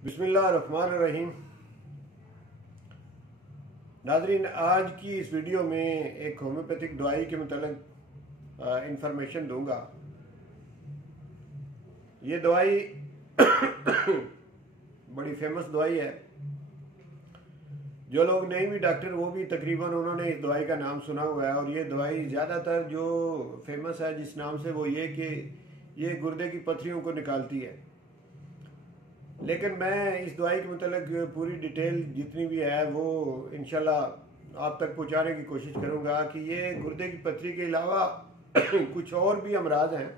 बिस्मिल्लाहिर्रहमानिर्रहीम। नाज़रीन, आज की इस वीडियो में एक होम्योपैथिक दवाई के मतलब इंफॉर्मेशन दूंगा। ये दवाई बड़ी फेमस दवाई है। जो लोग नहीं भी डॉक्टर वो भी तकरीबन उन्होंने इस दवाई का नाम सुना हुआ है। और ये दवाई ज़्यादातर जो फेमस है जिस नाम से वो ये कि ये गुर्दे की पथरियों को निकालती है। लेकिन मैं इस दवाई के मतलब पूरी डिटेल जितनी भी है वो इंशाल्लाह आप तक पहुंचाने की कोशिश करूंगा कि ये गुर्दे की पथरी के अलावा कुछ और भी अमराज हैं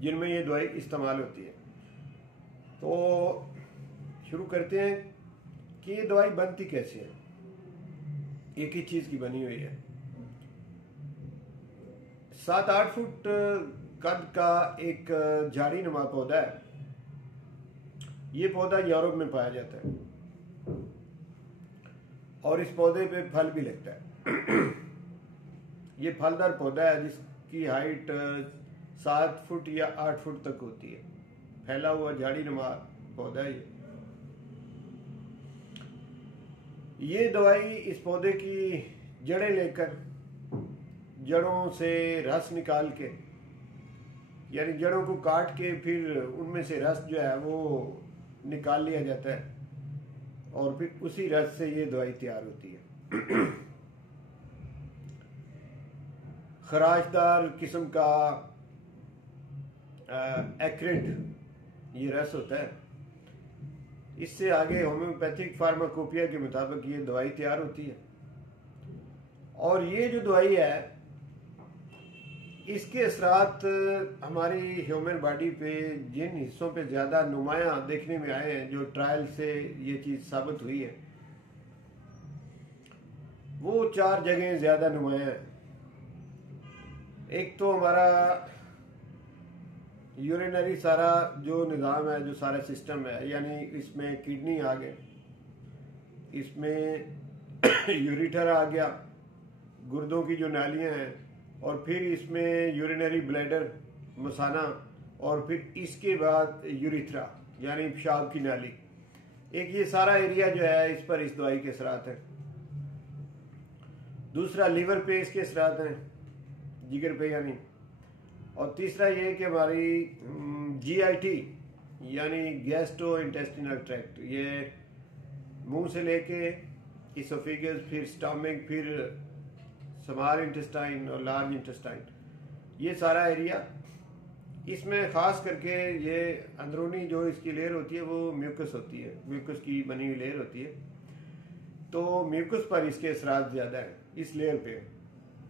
जिनमें ये दवाई इस्तेमाल होती है। तो शुरू करते हैं कि ये दवाई बनती कैसे है। एक ही चीज़ की बनी हुई है। 7-8 फुट कद का एक झाड़ी नुमा पौधा है। ये पौधा यूरोप में पाया जाता है और इस पौधे पे फल भी लगता है। ये फलदार पौधा है जिसकी हाइट 7 फुट या 8 फुट तक होती है। फैला हुआ झाड़ी नुमा पौधा है ये दवाई इस पौधे की जड़ें लेकर जड़ों से रस निकाल के यानी जड़ों को काट के फिर उनमें से रस जो है वो निकाल लिया जाता है और फिर उसी रस से ये दवाई तैयार होती है। खराशदार किस्म का एक्रिड ये रस होता है। इससे आगे होम्योपैथिक फार्माकोपिया के मुताबिक ये दवाई तैयार होती है। और ये जो दवाई है इसके असरात हमारी ह्यूमन बॉडी पे जिन हिस्सों पे ज़्यादा नुमायां देखने में आए हैं, जो ट्रायल से ये चीज़ साबित हुई है, वो 4 जगहें ज़्यादा नुमायां हैं। एक तो हमारा यूरिनरी सारा जो निज़ाम है, जो सारा सिस्टम है, यानी इसमें किडनी आ गए, इसमें यूरिटर आ गया, गुर्दों की जो नालियां हैं, और फिर इसमें यूरिनरी ब्लैडर मसाना, और फिर इसके बाद यूरिथ्रा यानी पेशाब की नाली। एक ये सारा एरिया जो है इस पर इस दवाई के असरात हैं। दूसरा लीवर पे इसके असरात हैं, जिगर पे यानी। और तीसरा ये कि हमारी GIT यानी गैस्ट्रो इंटेस्टिनल ट्रैक्ट, ये मुंह से लेके इसोफेगस, फिर स्टमक, फिर स्मॉल इंटेस्टाइन और लार्ज इंटेस्टाइन, ये सारा एरिया। इसमें ख़ास करके ये अंदरूनी जो इसकी लेयर होती है वो म्यूकस होती है, म्यूकस की बनी हुई लेयर होती है। तो म्यूकस पर इसके असरात ज़्यादा है इस लेयर पे,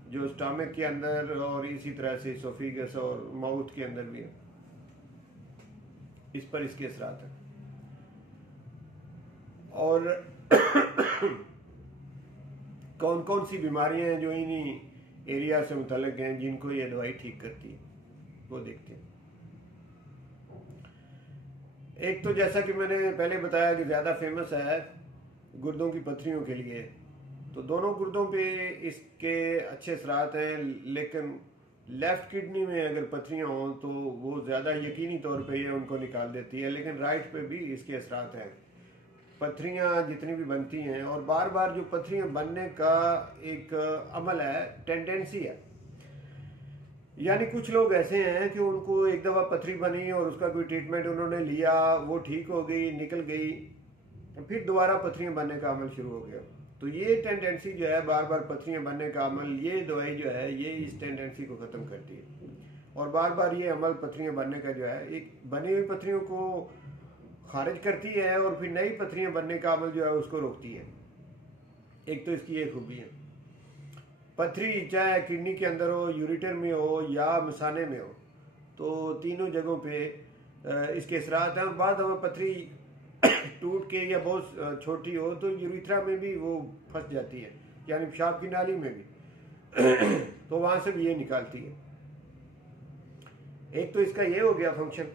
जो स्टमक के अंदर और इसी तरह से इसोफेगस और माउथ के अंदर भी है, इस पर इसके असरात हैं। और कौन कौन सी बीमारियां हैं जो इन्हीं एरिया से मुतल्लिक हैं जिनको ये दवाई ठीक करती है वो देखते हैं। एक तो जैसा कि मैंने पहले बताया कि ज़्यादा फेमस है गुर्दों की पथरियों के लिए। तो दोनों गुर्दों पे इसके अच्छे असरात हैं, लेकिन लेफ्ट किडनी में अगर पथरियां हों तो वो ज़्यादा यकीनी तौर पे ये उनको निकाल देती है, लेकिन राइट पे भी इसके असरात हैं। पथरियाँ जितनी भी बनती हैं, और बार बार जो पथरियाँ बनने का एक अमल है, टेंडेंसी है, यानी कुछ लोग ऐसे हैं कि उनको एक दफ़ा पथरी बनी और उसका कोई ट्रीटमेंट उन्होंने लिया, वो ठीक हो गई, निकल गई, फिर दोबारा पथरियाँ बनने का अमल शुरू हो गया। तो ये टेंडेंसी जो है बार बार पथरियाँ बनने का अमल, ये दवाई जो है ये इस टेंडेंसी को ख़त्म करती है। और बार बार ये अमल पथरियाँ बनने का जो है, एक बनी हुई पथरियों को खारिज करती है और फिर नई पथरियां बनने का अमल जो है उसको रोकती है। एक तो इसकी ये खूबी है। पथरी चाहे किडनी के अंदर हो, यूरिटर में हो या मसाने में हो, तो तीनों जगहों पे इसके असरात हैं। बाद में पथरी टूट के या बहुत छोटी हो तो यूरिथ्रा में भी वो फंस जाती है, यानी पेशाब की नाली में भी तो वहां से भी ये निकालती है। एक तो इसका ये हो गया फंक्शन।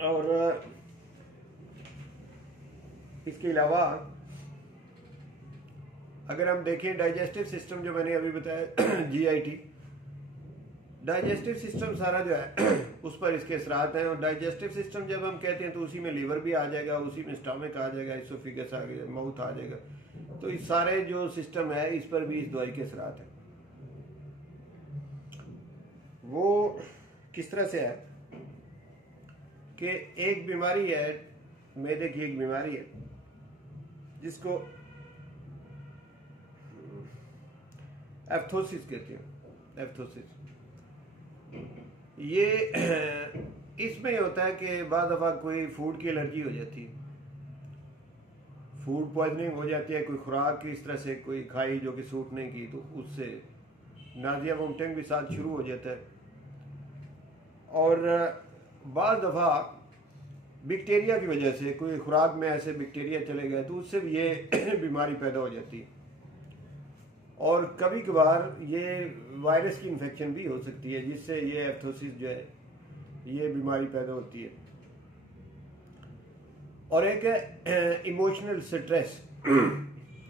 और इसके अलावा अगर हम देखें डाइजेस्टिव सिस्टम, जो मैंने अभी बताया GIT, डाइजेस्टिव सिस्टम सारा जो है उस पर इसके असरात हैं। और डाइजेस्टिव सिस्टम जब हम कहते हैं तो उसी में लीवर भी आ जाएगा, उसी में स्टमक आ जाएगा, इसोफिगस आ जाएगा, माउथ आ जाएगा। तो इस सारे जो सिस्टम है इस पर भी इस दवाई के असरात हैं। वो किस तरह से है कि एक बीमारी है, मैदे की एक बीमारी है जिसको एप्थोसिस कहते हैं। एप्थोसिस ये इसमें होता है कि बाद दफ़ा कोई फूड की एलर्जी हो जाती है, फूड पॉइजनिंग हो जाती है, कोई खुराक की इस तरह से कोई खाई जो कि सूट नहीं की, तो उससे नाजिया वोमिटिंग भी साथ शुरू हो जाता है। और बाद दफ़ा बैक्टीरिया की वजह से कोई खुराक में ऐसे बैक्टीरिया चले गए तो उससे भी ये बीमारी पैदा हो जाती है। और कभी कभार ये वायरस की इन्फेक्शन भी हो सकती है जिससे ये एप्थोसिस जो है ये बीमारी पैदा होती है। और एक है इमोशनल स्ट्रेस,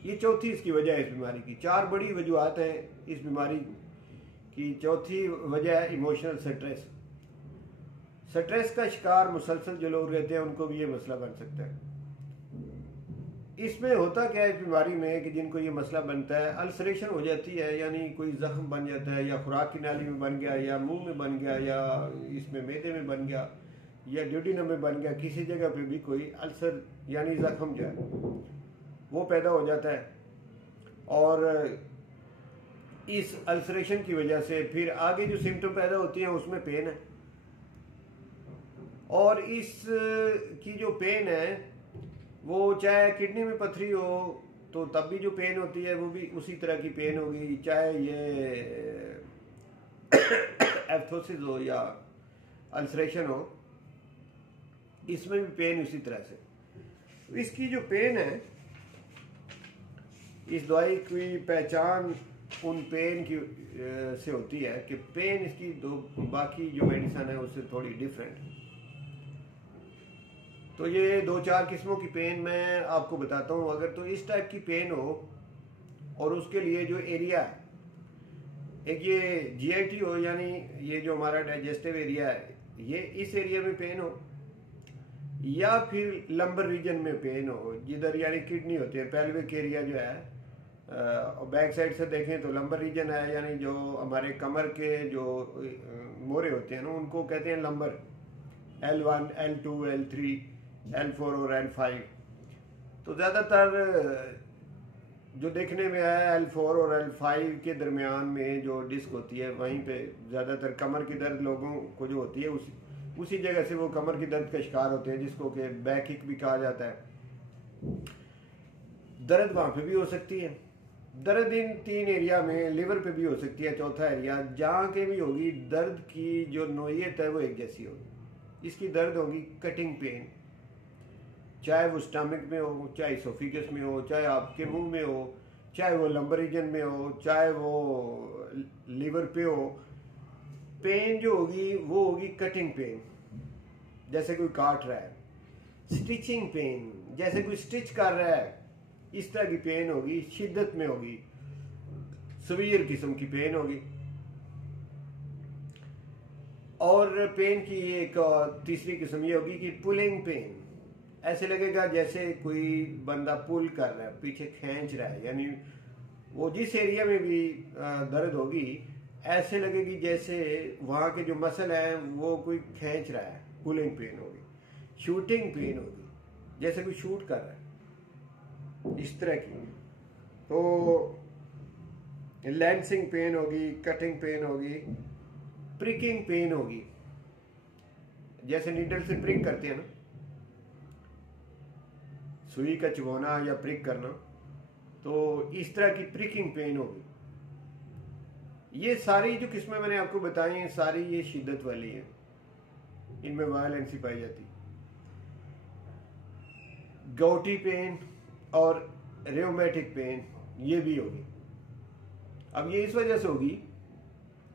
ये चौथी इसकी वजह है इस बीमारी की। 4 बड़ी वजूहत हैं इस बीमारी की, चौथी वजह है इमोशनल स्ट्रेस। स्ट्रेस का शिकार मुसलसल जो लोग रहते हैं उनको भी ये मसला बन सकता है। इसमें होता क्या है इस बीमारी में कि जिनको ये मसला बनता है, अल्सरेशन हो जाती है, यानी कोई जख्म बन जाता है, या खुराक की नाली में बन गया, या मुंह में बन गया, या इसमें मैदे में बन गया, या ड्यूडिनम में बन गया, किसी जगह पे भी कोई अल्सर यानी जख्म जो है वो पैदा हो जाता है। और इस अल्सरेशन की वजह से फिर आगे जो सिम्टम पैदा होती हैं उसमें पेन है। और इस की जो पेन है वो चाहे किडनी में पथरी हो तो तब भी जो पेन होती है वो भी उसी तरह की पेन होगी, चाहे ये एप्थोसिस हो या अल्सरेशन हो, इसमें भी पेन उसी तरह से। तो इसकी जो पेन है, इस दवाई की पहचान उन पेन की से होती है कि पेन इसकी बाकी जो मेडिसिन है उससे थोड़ी डिफरेंट। तो ये 2-4 किस्मों की पेन मैं आपको बताता हूँ। अगर तो इस टाइप की पेन हो और उसके लिए जो एरिया है, एक ये GIT हो, यानी ये जो हमारा डाइजेस्टिव एरिया है, ये इस एरिया में पेन हो, या फिर लंबर रीजन में पेन हो, जिधर यानी किडनी होती है, पेल्विक एरिया जो है, बैक साइड से देखें तो लंबर रीजन है, यानी जो हमारे कमर के जो मोरे होते हैं ना उनको कहते हैं lumbar, L1, L2, L3, L4 और L5। तो ज़्यादातर जो देखने में आया L4 और L5 के दरमियान में जो डिस्क होती है वहीं पे ज़्यादातर कमर की दर्द लोगों को जो होती है उसी जगह से वो कमर की दर्द का शिकार होते हैं, जिसको कि बैक किक भी कहा जाता है। दर्द वहाँ पे भी हो सकती है। दर्द इन 3 एरिया में, लिवर पे भी हो सकती है, चौथा एरिया जहाँ के भी होगी, दर्द की जो नोयत है वो एक जैसी होगी। इसकी दर्द होगी कटिंग पेन, चाहे वो स्टमक में हो, चाहे इसोफिगस में हो, चाहे आपके मुंह में हो, चाहे वो लंबर रीजन में हो, चाहे वो लीवर पे हो। पेन जो होगी वो होगी कटिंग पेन, जैसे कोई काट रहा है। स्टिचिंग पेन, जैसे कोई स्टिच कर रहा है, इस तरह की पेन होगी, शिद्दत में होगी, सवीयर किस्म की पेन होगी। और पेन की एक तीसरी किस्म ये होगी कि पुलिंग पेन, ऐसे लगेगा जैसे कोई बंदा पुल कर रहा है, पीछे खींच रहा है, यानी वो जिस एरिया में भी दर्द होगी ऐसे लगेगी जैसे वहाँ के जो मसल है वो कोई खींच रहा है, पुलिंग पेन होगी। शूटिंग पेन होगी, जैसे कोई शूट कर रहा है, इस तरह की। तो लेंसिंग पेन होगी, कटिंग पेन होगी, प्रिकिंग पेन होगी, जैसे नीडल से प्रिक करते हैं ना, सुई का चुभोना या प्रिक करना, तो इस तरह की प्रिकिंग पेन होगी। ये सारी जो किस्में मैंने आपको बताई हैं सारी ये शिद्दत वाली हैं, इनमें वायलेंसी पाई जाती। गॉटी पेन और रेउमेटिक पेन ये भी होगी। अब ये इस वजह से होगी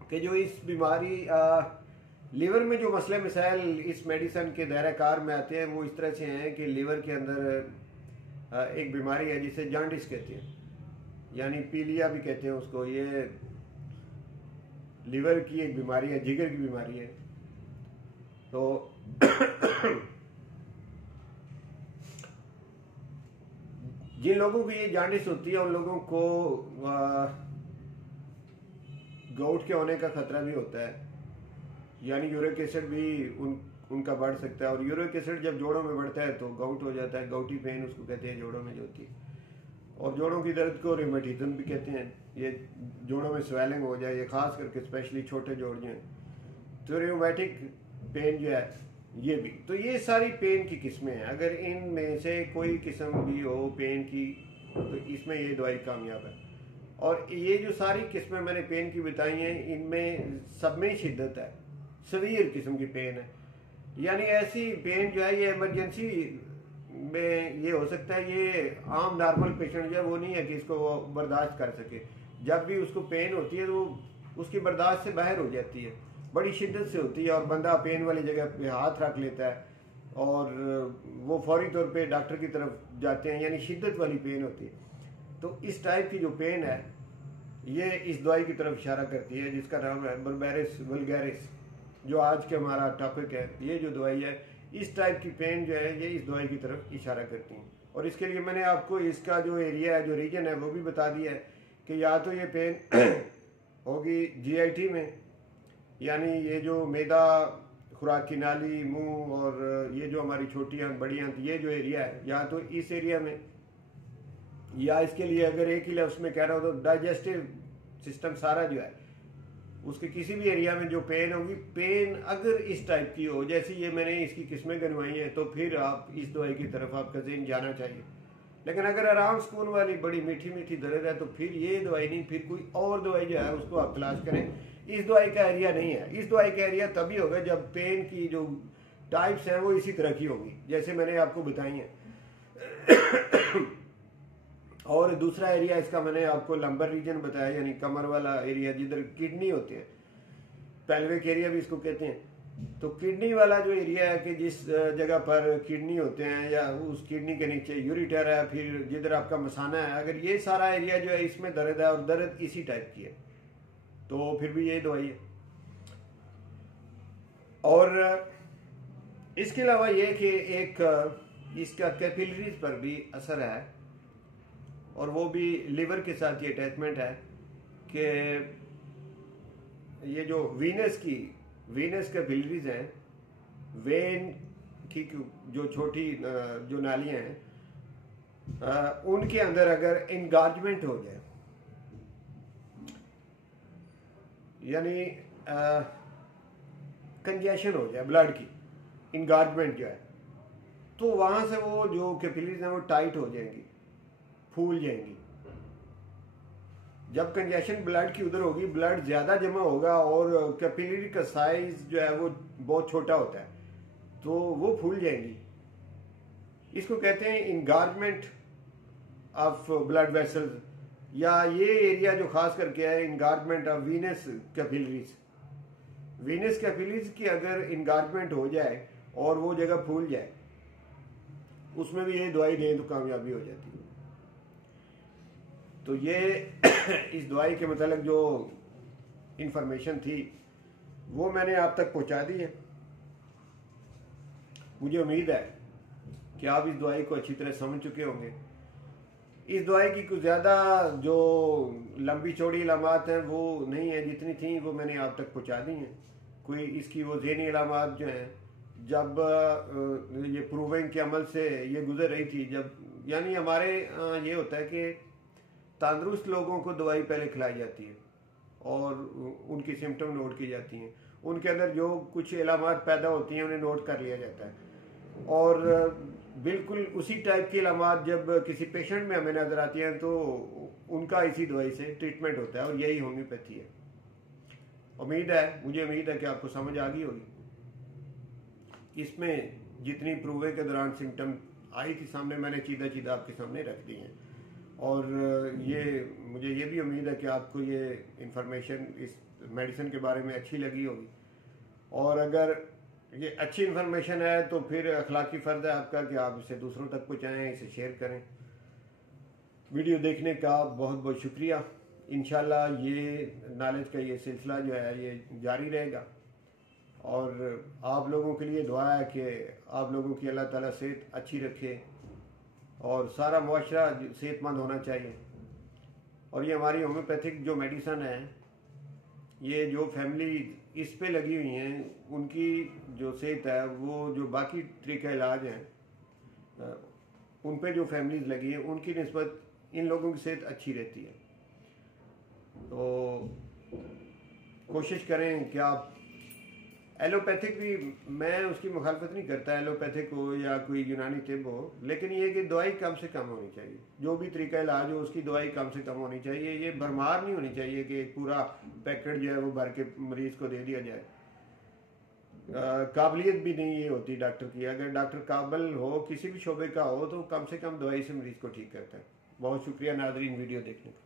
कि जो इस बीमारी लीवर में जो मसले मसाइल इस मेडिसिन के दायरा कार में आते हैं वो इस तरह से हैं कि लीवर के अंदर एक बीमारी है जिसे जॉन्डिस कहते हैं, यानी पीलिया भी कहते हैं उसको। ये लीवर की एक बीमारी है, जिगर की बीमारी है। तो जिन लोगों को ये जॉन्डिस होती है उन लोगों को गाउट के होने का खतरा भी होता है, यानी यूरिक एसिड भी उनका बढ़ सकता है। और यूरिक एसिड जब जोड़ों में बढ़ता है तो गाउट हो जाता है, गाउटी पेन उसको कहते हैं, जोड़ों में जो होती है। और जोड़ों की दर्द को रिमेटिज्म भी कहते हैं। ये जोड़ों में स्वेलिंग हो जाए, ये खास करके स्पेशली छोटे जोड़ जो हैं, तो रियोमेटिक पेन जो है ये भी। तो ये सारी पेन की किस्में हैं। अगर इनमें से कोई किस्म भी हो पेन की तो इसमें ये दवाई कामयाब है। और ये जो सारी किस्में मैंने पेन की बताई हैं, इनमें सब में शिद्दत है, सवीर किस्म की पेन है। यानी ऐसी पेन जो है ये इमरजेंसी में ये हो सकता है, ये आम नॉर्मल पेशेंट जो है वो नहीं है कि इसको वो बर्दाश्त कर सके। जब भी उसको पेन होती है तो उसकी बर्दाश्त से बाहर हो जाती है, बड़ी शिद्दत से होती है, और बंदा पेन वाली जगह पे हाथ रख लेता है और वो फौरी तौर पे डॉक्टर की तरफ जाते हैं, यानी शिद्दत वाली पेन होती है। तो इस टाइप की जो पेन है ये इस दवाई की तरफ इशारा करती है, जिसका नाम है बर्बेरिस वल्गैरिस, जो आज के हमारा टॉपिक है। ये जो दवाई है इस टाइप की पेन जो है ये इस दवाई की तरफ इशारा करती है। और इसके लिए मैंने आपको इसका जो एरिया है, जो रीजन है, वो भी बता दिया है कि या तो ये पेन होगी GIT में, यानी ये जो मैदा, खुराक की नाली, मुंह और ये जो हमारी छोटी आंत, बड़ी आंत, ये जो एरिया है, या तो इस एरिया में, या इसके लिए अगर एक ही लफ्ज़ में कह रहा हो तो डाइजेस्टिव सिस्टम सारा जो है उसके किसी भी एरिया में जो पेन होगी। पेन अगर इस टाइप की हो, जैसे ये मैंने इसकी किस्में गिनवाई हैं, तो फिर आप इस दवाई की तरफ आपका ज़हन जाना चाहिए। लेकिन अगर आराम सुकून वाली बड़ी मीठी मीठी दर्द है तो फिर ये दवाई नहीं, फिर कोई और दवाई जो है उसको आप तलाश करें। इस दवाई का एरिया नहीं है। इस दवाई का एरिया तभी होगा जब पेन की जो टाइप्स हैं वो इसी तरह की होंगी जैसे मैंने आपको बताई हैं। और दूसरा एरिया इसका मैंने आपको लंबर रीजन बताया, यानी कमर वाला एरिया जिधर किडनी होते हैं, पेल्विक एरिया भी इसको कहते हैं। तो किडनी वाला जो एरिया है कि जिस जगह पर किडनी होते हैं या उस किडनी के नीचे यूरिटर है, फिर जिधर आपका मसाना है, अगर ये सारा एरिया जो है इसमें दर्द है और दर्द इसी टाइप की है तो फिर भी यही दवाई है। और इसके अलावा ये कि एक इसका कैपिलरीज पर भी असर है, और वो भी लिवर के साथ ये अटैचमेंट है कि ये जो वीनस कैपिलरीज हैं, वेन की जो छोटी जो नालियां हैं, उनके अंदर अगर इनगार्जमेंट हो जाए, यानी कंजेशन हो जाए ब्लड की, इनगार्जमेंट जो है, तो वहां से वो जो कैपिलरीज हैं वो टाइट हो जाएंगी, फूल जाएंगी। जब कंजेशन ब्लड की उधर होगी, ब्लड ज्यादा जमा होगा और कैपिलरी का साइज जो है वो बहुत छोटा होता है, तो वो फूल जाएंगी। इसको कहते हैं इनगार्जमेंट ऑफ ब्लड वेसल्स, या ये एरिया जो खास करके है engorgement of venous capillaries. Venous capillaries की अगर इनगार्जमेंट हो जाए और वो जगह फूल जाए, उसमें भी ये दवाई दें तो कामयाबी हो जाती है। तो ये इस दवाई के मतलब जो इंफॉर्मेशन थी वो मैंने आप तक पहुंचा दी है। मुझे उम्मीद है कि आप इस दवाई को अच्छी तरह समझ चुके होंगे। इस दवाई की कुछ ज़्यादा जो लंबी चौड़ी अलामात हैं वो नहीं है, जितनी थी वो मैंने आप तक पहुंचा दी हैं। कोई इसकी वो ज़हनी अलामात जो हैं, जब ये प्रूविंग के अमल से ये गुजर रही थी, जब यानी हमारे ये होता है कि तंदुरुस्त लोगों को दवाई पहले खिलाई जाती है और उनकी सिम्टम नोट की जाती हैं, उनके अंदर जो कुछ अलामात पैदा होती हैं उन्हें नोट कर लिया जाता है, और बिल्कुल उसी टाइप की अलामात जब किसी पेशेंट में हमें नजर आती हैं तो उनका इसी दवाई से ट्रीटमेंट होता है, और यही होम्योपैथी है। मुझे उम्मीद है कि आपको समझ आ गई होगी। इसमें जितनी प्रूवे के दौरान सिम्टम आई थी सामने, मैंने सीधा सीधा आपके सामने रख दी हैं। और मुझे ये भी उम्मीद है कि आपको ये इंफॉर्मेशन इस मेडिसिन के बारे में अच्छी लगी होगी, और अगर ये अच्छी इन्फॉर्मेशन है तो फिर अखलाकी फ़र्ज है आपका कि आप इसे दूसरों तक पहुँचाएँ, इसे शेयर करें। वीडियो देखने का बहुत बहुत शुक्रिया। इंशाल्लाह ये नॉलेज का ये सिलसिला जो है ये जारी रहेगा। और आप लोगों के लिए दुआ है कि आप लोगों की अल्लाह ताला सेहत अच्छी रखे और सारा मुआशरा सेहतमंद होना चाहिए। और ये हमारी होम्योपैथिक जो मेडिसन है, ये जो फैमिली इस पे लगी हुई हैं उनकी जो सेहत है, वो जो बाकी तरीक़ा इलाज हैं उन पे जो फैमिलीज लगी हैं उनकी निस्बत इन लोगों की सेहत अच्छी रहती है। तो कोशिश करें कि आप एलोपैथिक भी, मैं उसकी मुखालफत नहीं करता एलोपैथिक हो या कोई यूनानी तिब हो, लेकिन ये कि दवाई कम से कम होनी चाहिए। जो भी तरीका इलाज हो उसकी दवाई कम से कम होनी चाहिए। ये भरमार नहीं होनी चाहिए कि पूरा पैकेट जो है वो भर के मरीज को दे दिया जाए। काबिलियत भी नहीं ये होती डॉक्टर की। अगर डॉक्टर काबिल हो, किसी भी शोबे का हो, तो कम से कम दवाई से मरीज को ठीक करता है। बहुत शुक्रिया नाजरीन वीडियो देखने का।